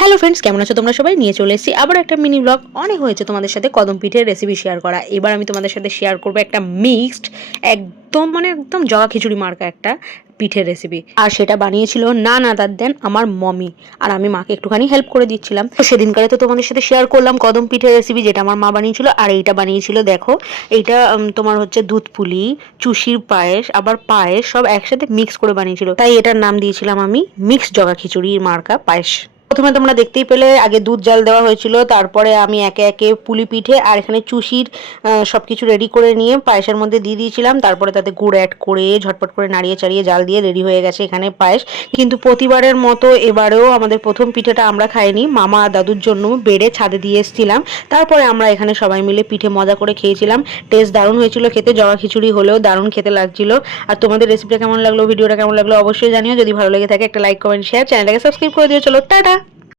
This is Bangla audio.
হ্যালো ফ্রেন্ডস, কেমন আছো তোমরা সবাই? নিয়ে চলে এসেছি আবার একটা মিনি ব্লগ। অনেক হয়েছে তোমাদের সাথে কদম পিঠের রেসিপি শেয়ার করা। এবার আমি তোমাদের সাথে শেয়ার করবো একটা মিক্সড, একদম জগা খিচুড়ি মার্কা একটা পিঠের রেসিপি। আর সেটা বানিয়েছিল নান আদার দেন আমার মমি। আর আমি মাকে একটুখানি হেল্প করে দিচ্ছিলাম। তো সেদিনকারে তো তোমাদের সাথে শেয়ার করলাম কদম পিঠের রেসিপি, যেটা আমার মা বানিয়েছিল। আর এইটা বানিয়েছিল, দেখো, এইটা তোমার হচ্ছে দুধ পুলি, চুষির পায়েস, আবার পায়েস সব একসাথে মিক্স করে বানিয়েছিল। তাই এটার নাম দিয়েছিলাম আমি মিক্সড জগা খিচুড়ি মার্কা পায়েস। প্রথমে তোমরা দেখতেই পেলে আগে দুধ জাল দেওয়া হয়েছিল, তারপরে আমি একে একে পুলি পিঠে আর এখানে চুষির সবকিছু রেডি করে নিয়ে পায়েসের মধ্যে দিয়ে দিয়েছিলাম। তারপরে তাতে গুড় অ্যাড করে ঝটপট করে নাড়িয়ে চাড়িয়ে জাল দিয়ে রেডি হয়ে গেছে এখানে পায়েস। কিন্তু প্রতিবারের মতো এবারেও আমাদের প্রথম পিঠেটা আমরা খাইনি, মামা আর দাদুর জন্য বেড়ে ছাদে দিয়ে এসেছিলাম। তারপরে আমরা এখানে সবাই মিলে পিঠে মজা করে খেয়েছিলাম। টেস্ট দারুণ হয়েছিল খেতে, জগা খিচুড়ি হলেও দারুণ খেতে লাগছিল। আর তোমাদের রেসিপিটা কেমন লাগলো, ভিডিওটা কেমন লাগলো অবশ্যই জানিও। যদি ভালো লেগে থাকে একটা লাইক কমেন্ট শেয়ার, চ্যানেলটাকে সাবস্ক্রাইব করে দিও। চলো টাটা।